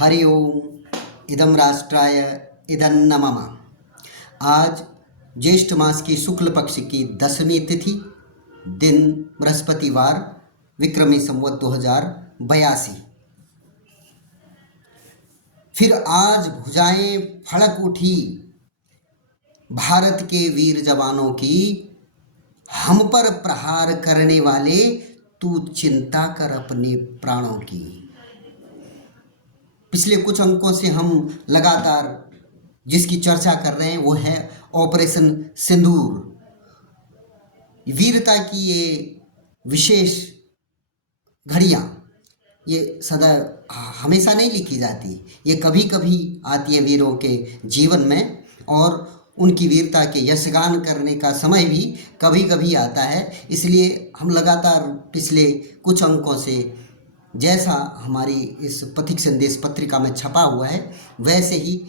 हरि ओम। इदं राष्ट्राय इदन्न मम। आज ज्येष्ठ मास की शुक्ल पक्ष की 10वीं तिथि, दिन बृहस्पतिवार, विक्रमी संवत 2082। फिर आज भुजाएं फड़क उठी भारत के वीर जवानों की, हम पर प्रहार करने वाले तू चिंता कर अपने प्राणों की। पिछले कुछ अंकों से हम लगातार जिसकी चर्चा कर रहे हैं वो है ऑपरेशन सिंदूर। वीरता की ये विशेष घड़ियाँ ये सदा हमेशा नहीं लिखी जाती, ये कभी कभी आती है वीरों के जीवन में, और उनकी वीरता के यशगान करने का समय भी कभी कभी आता है। इसलिए हम लगातार पिछले कुछ अंकों से, जैसा हमारी इस पथिक संदेश पत्रिका में छपा हुआ है, वैसे ही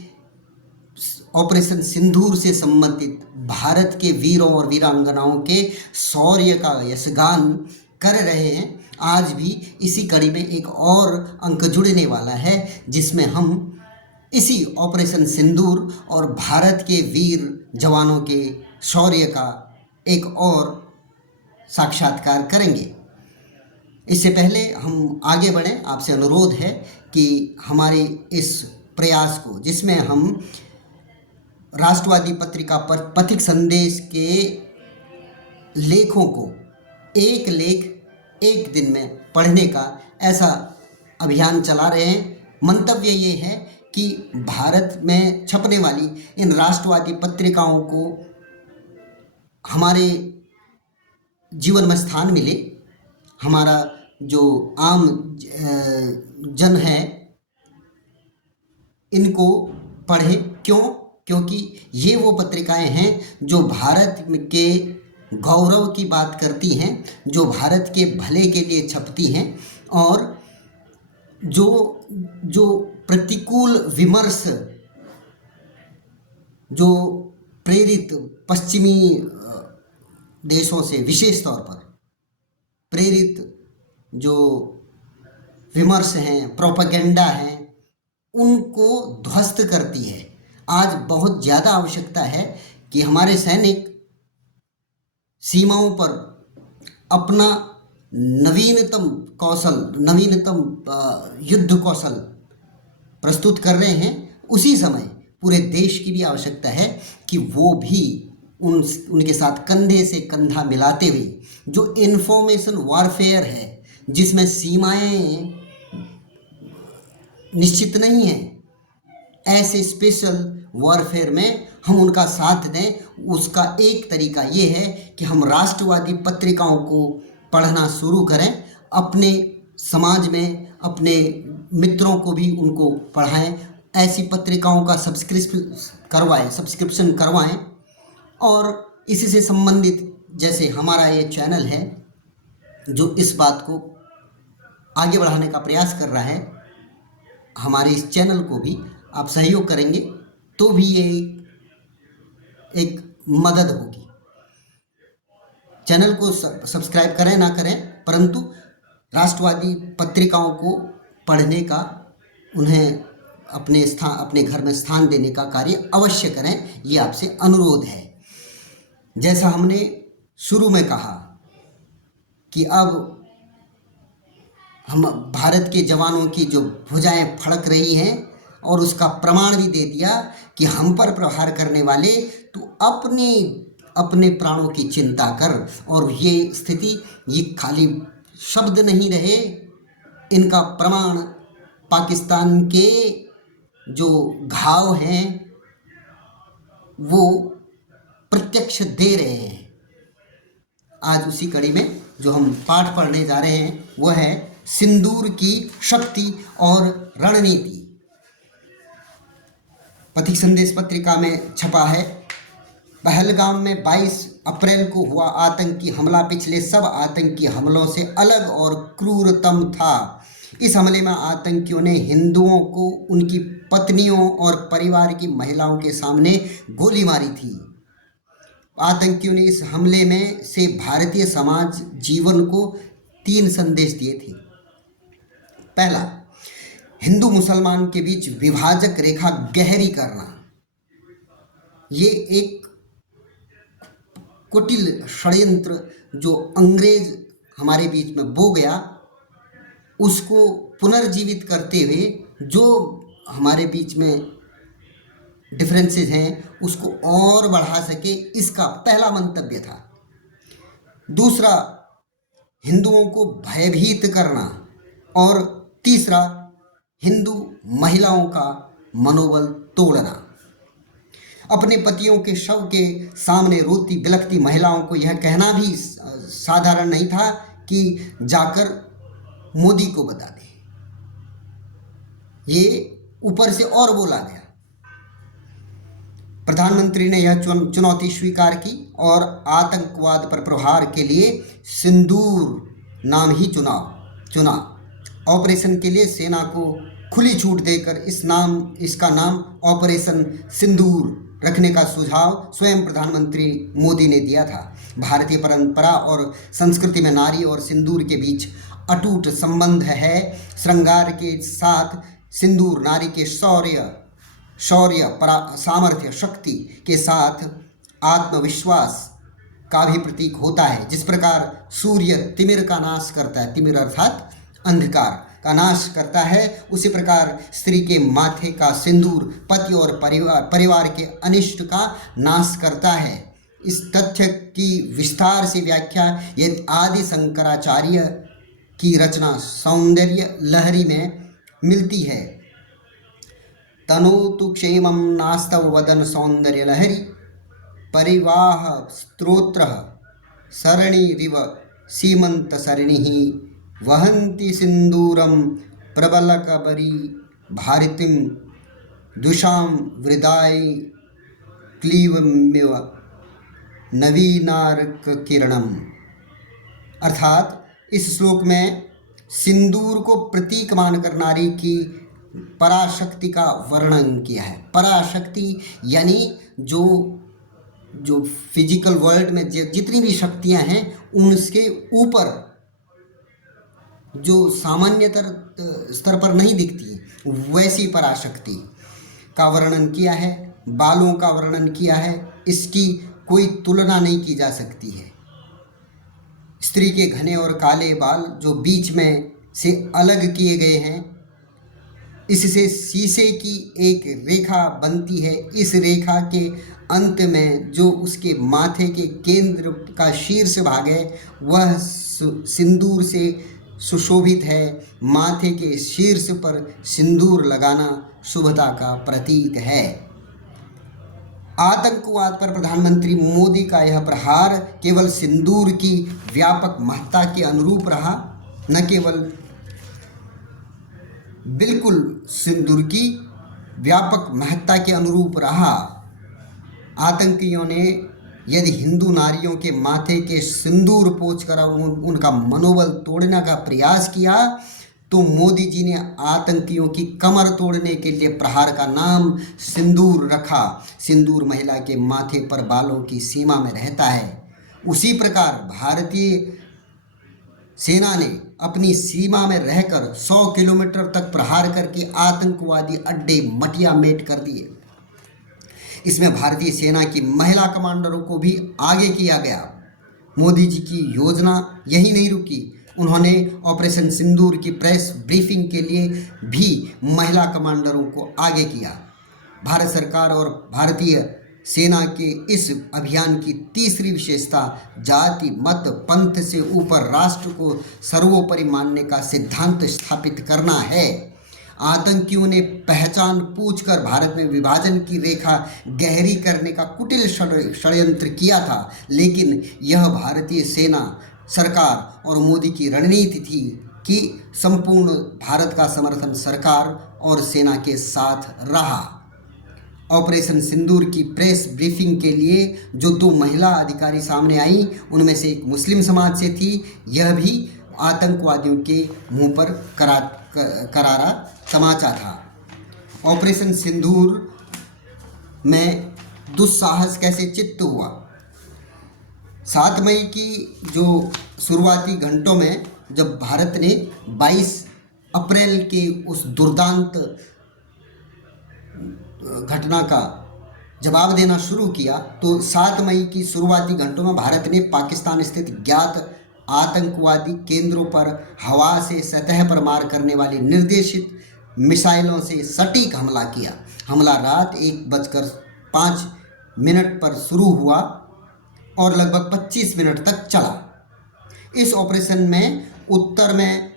ऑपरेशन सिंदूर से संबंधित भारत के वीरों और वीरांगनाओं के शौर्य का यशगान कर रहे हैं। आज भी इसी कड़ी में एक और अंक जुड़ने वाला है, जिसमें हम इसी ऑपरेशन सिंदूर और भारत के वीर जवानों के शौर्य का एक और साक्षात्कार करेंगे। इससे पहले हम आगे बढ़ें, आपसे अनुरोध है कि हमारे इस प्रयास को, जिसमें हम राष्ट्रवादी पत्रिका पर पथिक संदेश के लेखों को एक लेख एक दिन में पढ़ने का ऐसा अभियान चला रहे हैं। मंतव्य ये है कि भारत में छपने वाली इन राष्ट्रवादी पत्रिकाओं को हमारे जीवन में स्थान मिले। हमारा जो आम जन है इनको पढ़े। क्यों? क्योंकि ये वो पत्रिकाएं हैं जो भारत के गौरव की बात करती हैं, जो भारत के भले के लिए छपती हैं, और जो प्रतिकूल विमर्श, जो प्रेरित पश्चिमी देशों से विशेष तौर पर प्रेरित जो विमर्श हैं, प्रोपेगेंडा हैं, उनको ध्वस्त करती है। आज बहुत ज़्यादा आवश्यकता है कि हमारे सैनिक सीमाओं पर अपना नवीनतम कौशल, नवीनतम युद्ध कौशल प्रस्तुत कर रहे हैं। उसी समय पूरे देश की भी आवश्यकता है कि वो भी उनके साथ कंधे से कंधा मिलाते हुए, जो इन्फॉर्मेशन वॉरफेयर है, जिसमें सीमाएं निश्चित नहीं हैं, ऐसे स्पेशल वॉरफेयर में हम उनका साथ दें। उसका एक तरीका ये है कि हम राष्ट्रवादी पत्रिकाओं को पढ़ना शुरू करें, अपने समाज में अपने मित्रों को भी उनको पढ़ाएं, ऐसी पत्रिकाओं का सब्सक्रिप्शन करवाएं। और इसी से संबंधित, जैसे हमारा ये चैनल है जो इस बात को आगे बढ़ाने का प्रयास कर रहा है, हमारे इस चैनल को भी आप सहयोग करेंगे तो भी ये एक मदद होगी। चैनल को सब्सक्राइब करें ना करें, परंतु राष्ट्रवादी पत्रिकाओं को पढ़ने का, उन्हें अपने घर में स्थान देने का कार्य अवश्य करें, ये आपसे अनुरोध है। जैसा हमने शुरू में कहा कि अब हम भारत के जवानों की जो भुजाएं फड़क रही हैं, और उसका प्रमाण भी दे दिया कि हम पर प्रहार करने वाले तो अपने प्राणों की चिंता कर। और ये स्थिति, ये खाली शब्द नहीं रहे, इनका प्रमाण पाकिस्तान के जो घाव हैं वो प्रत्यक्ष दे रहे हैं। आज उसी कड़ी में जो हम पाठ पढ़ने जा रहे हैं वो है सिंदूर की शक्ति और रणनीति। पथिक संदेश पत्रिका में छपा है, पहलगाम में 22 अप्रैल को हुआ आतंकी हमला पिछले सब आतंकी हमलों से अलग और क्रूरतम था। इस हमले में आतंकियों ने हिंदुओं को उनकी पत्नियों और परिवार की महिलाओं के सामने गोली मारी थी। आतंकियों ने इस हमले में से भारतीय समाज जीवन को 3 संदेश दिए थे। पहला, हिंदू मुसलमान के बीच विभाजक रेखा गहरी करना, ये एक कुटिल षड्यंत्र जो अंग्रेज हमारे बीच में बो गया, उसको पुनर्जीवित करते हुए जो हमारे बीच में डिफरेंसेस हैं उसको और बढ़ा सके, इसका पहला मंतव्य था। दूसरा, हिंदुओं को भयभीत करना, और तीसरा, हिंदू महिलाओं का मनोबल तोड़ना। अपने पतियों के शव के सामने रोती बिलखती महिलाओं को यह कहना भी साधारण नहीं था कि जाकर मोदी को बता दे। ये ऊपर से और बोला गया। प्रधानमंत्री ने यह चुनौती स्वीकार की और आतंकवाद पर प्रहार के लिए सिंदूर नाम ही चुना। ऑपरेशन के लिए सेना को खुली छूट देकर इसका नाम ऑपरेशन सिंदूर रखने का सुझाव स्वयं प्रधानमंत्री मोदी ने दिया था। भारतीय परंपरा और संस्कृति में नारी और सिंदूर के बीच अटूट संबंध है। श्रृंगार के साथ सिंदूर नारी के शौर्य, सामर्थ्य, शक्ति के साथ आत्मविश्वास का भी प्रतीक होता है। जिस प्रकार सूर्य तिमिर का नाश करता है, तिमिर अर्थात अंधकार का नाश करता है, उसी प्रकार स्त्री के माथे का सिंदूर पति और परिवार के अनिष्ट का नाश करता है। इस तथ्य की विस्तार से व्याख्या यदि आदि शंकराचार्य की रचना सौंदर्य लहरी में मिलती है। तनोतु क्षेमं नास्तव वदन सौंदर्य लहरी, परिवाह स्तोत्र सरणिरिव सीमंत सरणिः, वहन्ति सिंदूरम प्रबलकबरी भारतीं, दुषां वृदाई क्लीवमिव नवीनार्क किरणम। अर्थात इस श्लोक में सिंदूर को प्रतीक मानकर नारी की पराशक्ति का वर्णन किया है। पराशक्ति यानी जो फिजिकल वर्ल्ड में जितनी भी शक्तियां हैं उनके ऊपर जो सामान्यतर स्तर पर नहीं दिखती, वैसी पराशक्ति का वर्णन किया है। बालों का वर्णन किया है, इसकी कोई तुलना नहीं की जा सकती है। स्त्री के घने और काले बाल जो बीच में से अलग किए गए हैं, इससे शीशे की एक रेखा बनती है। इस रेखा के अंत में जो उसके माथे के केंद्र का शीर्ष भाग है वह सिंदूर से सुशोभित है। माथे के शीर्ष पर सिंदूर लगाना शुभता का प्रतीक है। आतंकवाद पर प्रधानमंत्री मोदी का यह प्रहार केवल सिंदूर की व्यापक महत्ता के अनुरूप रहा, न केवल बिल्कुल सिंदूर की व्यापक महत्ता के अनुरूप रहा। आतंकियों ने यदि हिंदू नारियों के माथे के सिंदूर पोंछकर उनका मनोबल तोड़ने का प्रयास किया तो मोदी जी ने आतंकियों की कमर तोड़ने के लिए प्रहार का नाम सिंदूर रखा। सिंदूर महिला के माथे पर बालों की सीमा में रहता है। उसी प्रकार भारतीय सेना ने अपनी सीमा में रहकर 100 किलोमीटर तक प्रहार करके आतंकवादी अड्डे मटिया मेट कर दिए। इसमें भारतीय सेना की महिला कमांडरों को भी आगे किया गया। मोदी जी की योजना यही नहीं रुकी, उन्होंने ऑपरेशन सिंदूर की प्रेस ब्रीफिंग के लिए भी महिला कमांडरों को आगे किया। भारत सरकार और भारतीय सेना के इस अभियान की तीसरी विशेषता जाति, मत, पंथ से ऊपर राष्ट्र को सर्वोपरि मानने का सिद्धांत स्थापित करना है। आतंकियों ने पहचान पूछकर भारत में विभाजन की रेखा गहरी करने का कुटिल षड्यंत्र किया था, लेकिन यह भारतीय सेना, सरकार और मोदी की रणनीति थी कि संपूर्ण भारत का समर्थन सरकार और सेना के साथ रहा। ऑपरेशन सिंदूर की प्रेस ब्रीफिंग के लिए जो 2 महिला अधिकारी सामने आई, उनमें से एक मुस्लिम समाज से थी। यह भी आतंकवादियों के मुंह पर करारा तमाचा था। ऑपरेशन सिंदूर में दुस्साहस कैसे चित्त हुआ? 7 मई की जो शुरुआती घंटों में जब भारत ने 22 अप्रैल के उस दुर्दांत घटना का जवाब देना शुरू किया तो 7 मई की शुरुआती घंटों में भारत ने पाकिस्तान स्थित ज्ञात आतंकवादी केंद्रों पर हवा से सतह पर मार करने वाली निर्देशित मिसाइलों से सटीक हमला किया। हमला रात 1:05 पर शुरू हुआ और लगभग 25 मिनट तक चला। इस ऑपरेशन में उत्तर में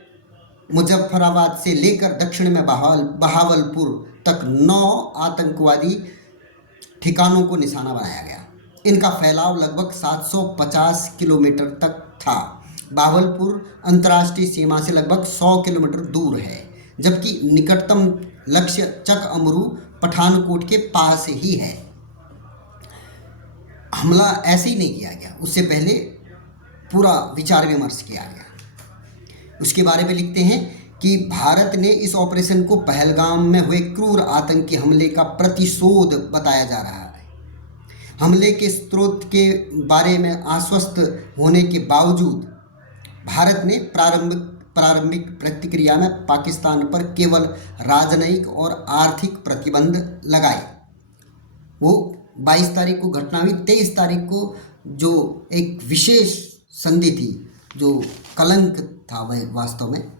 मुजफ्फराबाद से लेकर दक्षिण में बहावलपुर तक 9 आतंकवादी ठिकानों को निशाना बनाया गया। इनका फैलाव लगभग 750 किलोमीटर तक था। बहावलपुर अंतर्राष्ट्रीय सीमा से लगभग 100 किलोमीटर दूर है, जबकि निकटतम लक्ष्य चक अमरू पठानकोट के पास ही है। हमला ऐसे ही नहीं किया गया, उससे पहले पूरा विचार विमर्श किया गया। उसके बारे में लिखते हैं कि भारत ने इस ऑपरेशन को पहलगाम में हुए क्रूर आतंकी हमले का प्रतिशोध बताया जा रहा है। हमले के स्रोत के बारे में आश्वस्त होने के बावजूद भारत ने प्रारंभिक प्रतिक्रिया में पाकिस्तान पर केवल राजनयिक और आर्थिक प्रतिबंध लगाए। वो 22 तारीख को घटना हुई, 23 तारीख को जो एक विशेष संधि थी, जो कलंक था वह वास्तव में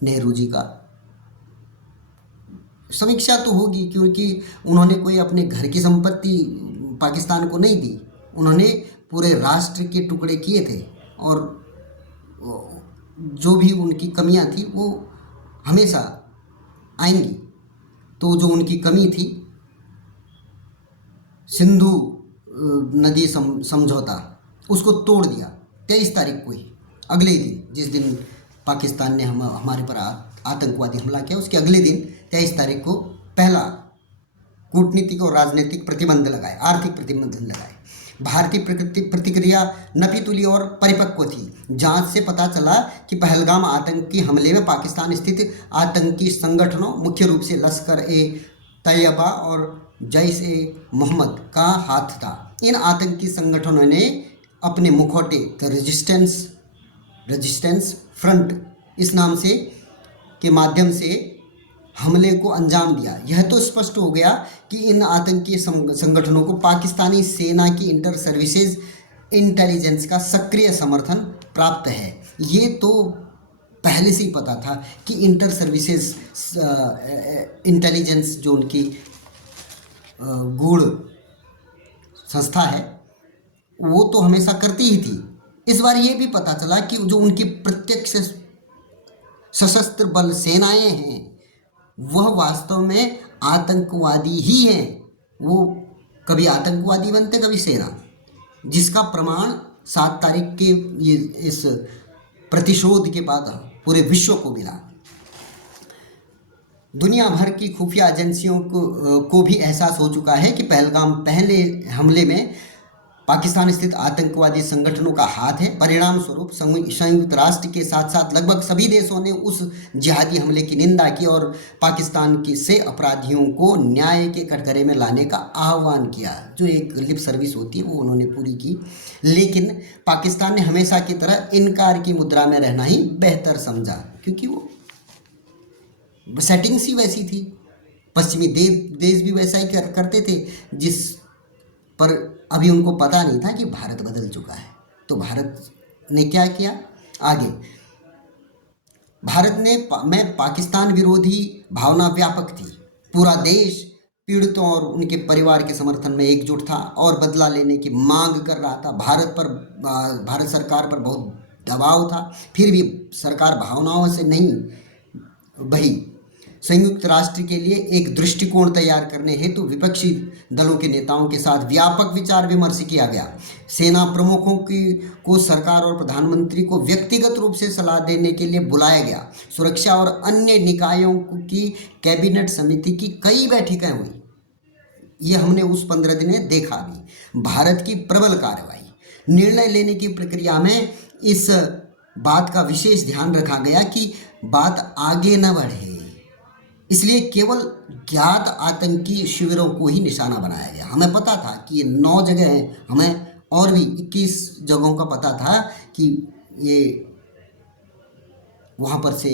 नेहरू जी का। समीक्षा तो होगी क्योंकि उन्होंने कोई अपने घर की संपत्ति पाकिस्तान को नहीं दी, उन्होंने पूरे राष्ट्र के टुकड़े किए थे और जो भी उनकी कमियां थी वो हमेशा आएंगी। तो जो उनकी कमी थी, सिंधु नदी समझौता, उसको तोड़ दिया 23 तारीख को ही। अगले दिन, जिस दिन पाकिस्तान ने हमारे पर आतंकवादी हमला किया, उसके अगले दिन 23 तारीख को पहला कूटनीतिक और राजनीतिक प्रतिबंध लगाए, आर्थिक प्रतिबंध लगाए। भारतीय प्रतिक्रिया नपीतुली और परिपक्व थी। जांच से पता चला कि पहलगाम आतंकी हमले में पाकिस्तान स्थित आतंकी संगठनों, मुख्य रूप से लश्कर-ए-तैयबा और जैश-ए-मोहम्मद का हाथ था। इन आतंकी संगठनों ने अपने मुखौटे द रेजिस्टेंस फ्रंट इस नाम से के माध्यम से हमले को अंजाम दिया। यह तो स्पष्ट हो गया कि इन आतंकी संगठनों को पाकिस्तानी सेना की इंटर सर्विसेज इंटेलिजेंस का सक्रिय समर्थन प्राप्त है। ये तो पहले से ही पता था कि इंटर सर्विसेज इंटेलिजेंस जो उनकी गूढ़ संस्था है वो तो हमेशा करती ही थी। इस बार ये भी पता चला कि जो उनकी प्रत्यक्ष सशस्त्र बल सेनाएं हैं वह वास्तव में आतंकवादी ही हैं। वो कभी आतंकवादी बनते, कभी सेना, जिसका प्रमाण 7 तारीख के ये इस प्रतिशोध के बाद पूरे विश्व को मिला। दुनिया भर की खुफिया एजेंसियों को भी एहसास हो चुका है कि पहलगाम पहले हमले में पाकिस्तान स्थित आतंकवादी संगठनों का हाथ है। परिणाम स्वरूप संयुक्त राष्ट्र के साथ साथ लगभग सभी देशों ने उस जिहादी हमले की निंदा की और पाकिस्तान से अपराधियों को न्याय के कटघरे में लाने का आह्वान किया। जो एक लिप सर्विस होती है वो उन्होंने पूरी की, लेकिन पाकिस्तान ने हमेशा की तरह इनकार की मुद्रा में रहना ही बेहतर समझा, क्योंकि वो सेटिंग्स ही वैसी थी। पश्चिमी देश भी वैसा ही करते थे, जिस पर अभी उनको पता नहीं था कि भारत बदल चुका है। तो भारत ने क्या किया आगे? भारत में पाकिस्तान विरोधी भावना व्यापक थी। पूरा देश पीड़ितों और उनके परिवार के समर्थन में एकजुट था और बदला लेने की मांग कर रहा था। भारत सरकार पर बहुत दबाव था, फिर भी सरकार भावनाओं से नहीं बही। संयुक्त राष्ट्र के लिए एक दृष्टिकोण तैयार करने हेतु विपक्षी दलों के नेताओं के साथ व्यापक विचार विमर्श किया गया। सेना प्रमुखों को सरकार और प्रधानमंत्री को व्यक्तिगत रूप से सलाह देने के लिए बुलाया गया। सुरक्षा और अन्य निकायों की कैबिनेट समिति की कई बैठकें हुई। ये हमने उस 15 दिन में देखा भी। भारत की प्रबल कार्रवाई, निर्णय लेने की प्रक्रिया में इस बात का विशेष ध्यान रखा गया कि बात आगे न बढ़े, इसलिए केवल ज्ञात आतंकी शिविरों को ही निशाना बनाया गया। हमें पता था कि ये 9 जगह हैं, हमें और भी 21 जगहों का पता था कि ये वहाँ पर से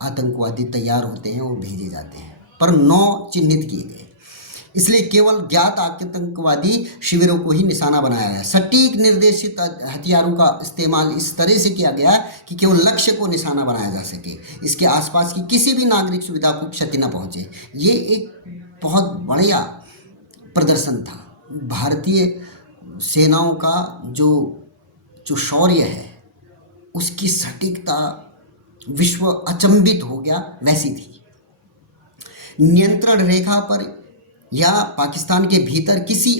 आतंकवादी तैयार होते हैं और भेजे जाते हैं, पर 9 चिन्हित किए गए। इसलिए केवल ज्ञात आतंकवादी शिविरों को ही निशाना बनाया गया। सटीक निर्देशित हथियारों का इस्तेमाल इस तरह से किया गया कि केवल लक्ष्य को निशाना बनाया जा सके, इसके आसपास की किसी भी नागरिक सुविधा को क्षति न पहुंचे। ये एक बहुत बढ़िया प्रदर्शन था। भारतीय सेनाओं का जो शौर्य है, उसकी सटीकता विश्व अचंभित हो गया वैसी थी। नियंत्रण रेखा पर या पाकिस्तान के भीतर किसी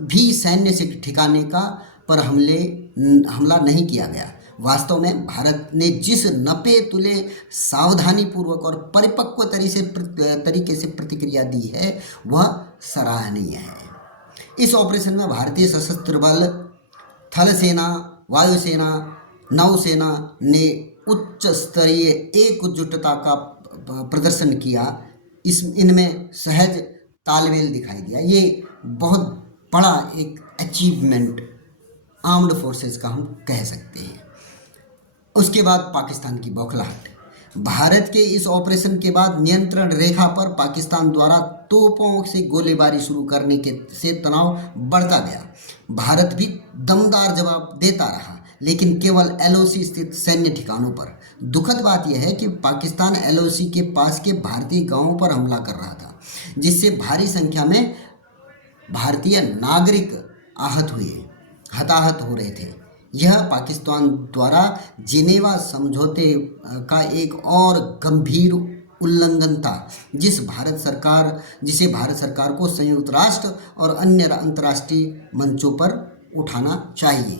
भी सैन्य से ठिकाने का पर हमला नहीं किया गया। वास्तव में भारत ने जिस नपे तुले सावधानी पूर्वक और परिपक्व तरीके से प्रतिक्रिया दी है, वह सराहनीय है। इस ऑपरेशन में भारतीय सशस्त्र बल, थल सेना, वायुसेना, नौसेना ने उच्च स्तरीय एकजुटता का प्रदर्शन किया। इनमें सहज तालमेल दिखाई दिया। ये बहुत बड़ा एक अचीवमेंट आर्म्ड फोर्सेस का हम कह सकते हैं। उसके बाद पाकिस्तान की बौखलाहट। भारत के इस ऑपरेशन के बाद नियंत्रण रेखा पर पाकिस्तान द्वारा तोपों से गोलीबारी शुरू करने से तनाव बढ़ता गया। भारत भी दमदार जवाब देता रहा, लेकिन केवल एलओसी स्थित सैन्य ठिकानों पर। दुखद बात यह है कि पाकिस्तान एलओसी के पास के भारतीय गांवों पर हमला कर रहा था, जिससे भारी संख्या में भारतीय नागरिक हताहत हो रहे थे। यह पाकिस्तान द्वारा जिनेवा समझौते का एक और गंभीर उल्लंघन था, जिसे भारत सरकार को संयुक्त राष्ट्र और अन्य अंतर्राष्ट्रीय मंचों पर उठाना चाहिए।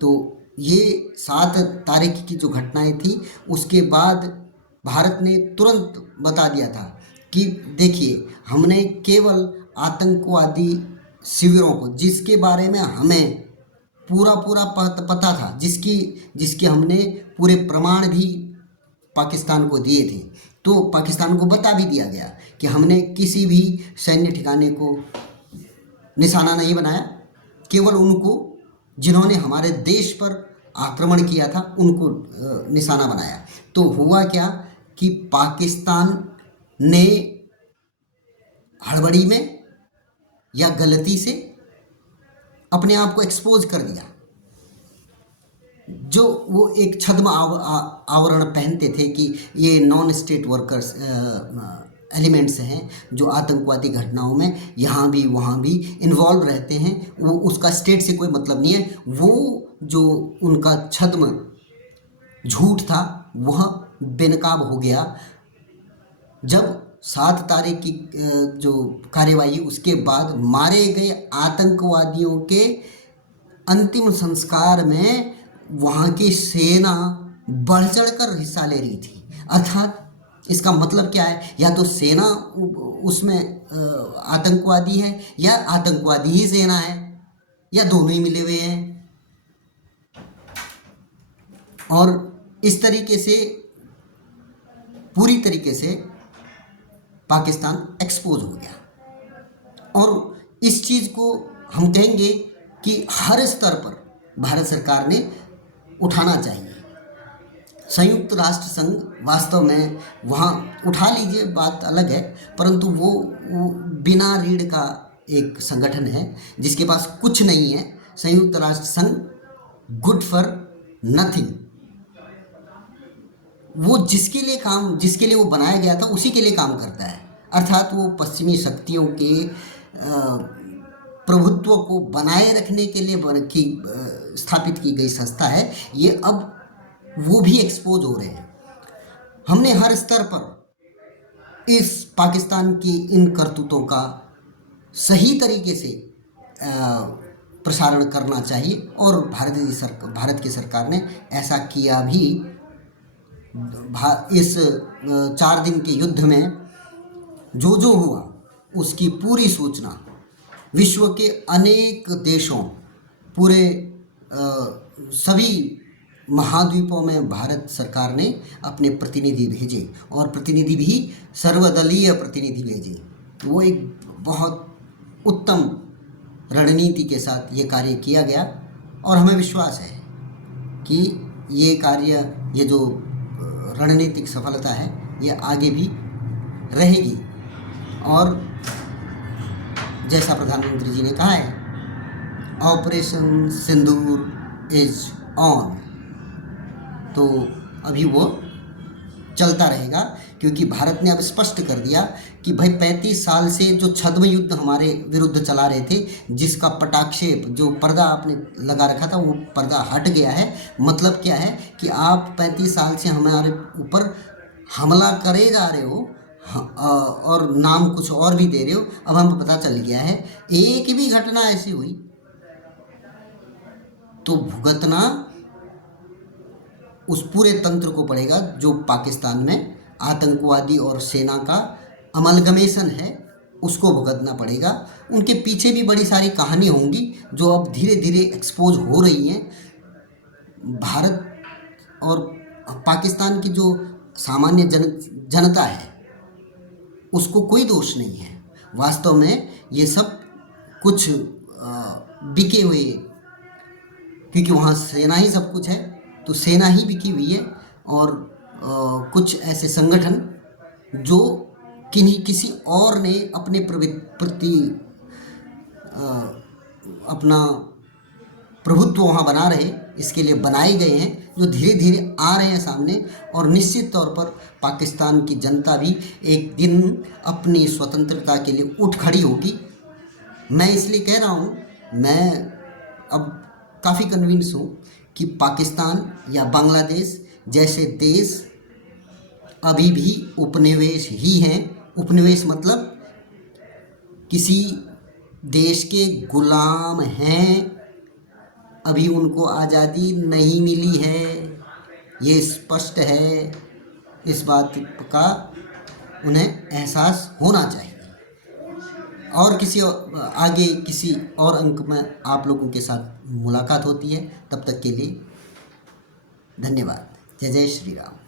तो ये 7 तारीख की जो घटनाएं थी, उसके बाद भारत ने तुरंत बता दिया था कि देखिए, हमने केवल आतंकवादी शिविरों को, जिसके बारे में हमें पूरा पता था, जिसके हमने पूरे प्रमाण भी पाकिस्तान को दिए थे, तो पाकिस्तान को बता भी दिया गया कि हमने किसी भी सैन्य ठिकाने को निशाना नहीं बनाया, केवल उनको जिन्होंने हमारे देश पर आक्रमण किया था उनको निशाना बनाया। तो हुआ क्या कि पाकिस्तान ने हड़बड़ी में या गलती से अपने आप को एक्सपोज कर दिया। जो वो एक छद्म आवरण पहनते थे कि ये नॉन स्टेट वर्कर्स एलिमेंट्स हैं, जो आतंकवादी घटनाओं में यहाँ भी वहाँ भी इन्वॉल्व रहते हैं, वो उसका स्टेट से कोई मतलब नहीं है। वो जो उनका छद्म झूठ था वह बेनकाब हो गया जब 7 तारीख की जो कार्यवाही, उसके बाद मारे गए आतंकवादियों के अंतिम संस्कार में वहाँ की सेना बढ़ चढ़कर हिस्सा ले रही थी। अर्थात इसका मतलब क्या है, या तो सेना उसमें आतंकवादी है या आतंकवादी ही सेना है, या दोनों ही मिले हुए हैं। और इस तरीके से पूरी तरीके से पाकिस्तान एक्सपोज हो गया। और इस चीज़ को हम कहेंगे कि हर स्तर पर भारत सरकार ने उठाना चाहिए। संयुक्त राष्ट्र संघ वास्तव में वहाँ उठा लीजिए, बात अलग है, परंतु वो बिना रीढ़ का एक संगठन है जिसके पास कुछ नहीं है। संयुक्त राष्ट्र संघ गुड फॉर नथिंग। वो जिसके लिए वो बनाया गया था उसी के लिए काम करता है। अर्थात वो पश्चिमी शक्तियों के प्रभुत्व को बनाए रखने के लिए स्थापित की गई संस्था है। ये अब वो भी एक्सपोज हो रहे हैं। हमने हर स्तर पर इस पाकिस्तान की इन करतूतों का सही तरीके से प्रसारण करना चाहिए, और भारत की सरकार ने ऐसा किया भी। इस 4 दिन के युद्ध में जो हुआ उसकी पूरी सूचना विश्व के अनेक देशों, पूरे सभी महाद्वीपों में भारत सरकार ने अपने प्रतिनिधि भेजे, और प्रतिनिधि भी सर्वदलीय प्रतिनिधि भेजे। वो एक बहुत उत्तम रणनीति के साथ ये कार्य किया गया, और हमें विश्वास है कि ये कार्य, ये जो रणनीतिक सफलता है ये आगे भी रहेगी। और जैसा प्रधानमंत्री जी ने कहा है, ऑपरेशन सिंदूर इज ऑन, तो अभी वो चलता रहेगा, क्योंकि भारत ने अब स्पष्ट कर दिया कि भाई 35 साल से जो छद्म युद्ध हमारे विरुद्ध चला रहे थे, जिसका पटाक्षेप जो पर्दा आपने लगा रखा था वो पर्दा हट गया है। मतलब क्या है कि आप 35 साल से हमारे ऊपर हमला करे जा रहे हो और नाम कुछ और भी दे रहे हो। अब हमको पता चल गया है, एक भी घटना ऐसी हुई तो भुगतना उस पूरे तंत्र को पड़ेगा जो पाकिस्तान में आतंकवादी और सेना का अमलगमेशन है, उसको भुगतना पड़ेगा। उनके पीछे भी बड़ी सारी कहानी होंगी जो अब धीरे धीरे एक्सपोज हो रही हैं। भारत और पाकिस्तान की जो सामान्य जनता है उसको कोई दोष नहीं है। वास्तव में ये सब कुछ बिके हुए, क्योंकि वहाँ सेना ही सब कुछ है, तो सेना ही बिकी हुई है। और कुछ ऐसे संगठन जो किसी और ने अपने प्रति अपना प्रभुत्व वहाँ बना रहे, इसके लिए बनाए गए हैं, जो धीरे धीरे आ रहे हैं सामने। और निश्चित तौर पर पाकिस्तान की जनता भी एक दिन अपनी स्वतंत्रता के लिए उठ खड़ी होगी। मैं इसलिए कह रहा हूँ, मैं अब काफ़ी कन्विंस हूँ कि पाकिस्तान या बांग्लादेश जैसे देश अभी भी उपनिवेश ही हैं। उपनिवेश मतलब किसी देश के गुलाम हैं, अभी उनको आज़ादी नहीं मिली है, ये स्पष्ट है। इस बात का उन्हें एहसास होना चाहिए। और आगे किसी और अंक में आप लोगों के साथ मुलाकात होती है। तब तक के लिए धन्यवाद। जय जय श्री राम।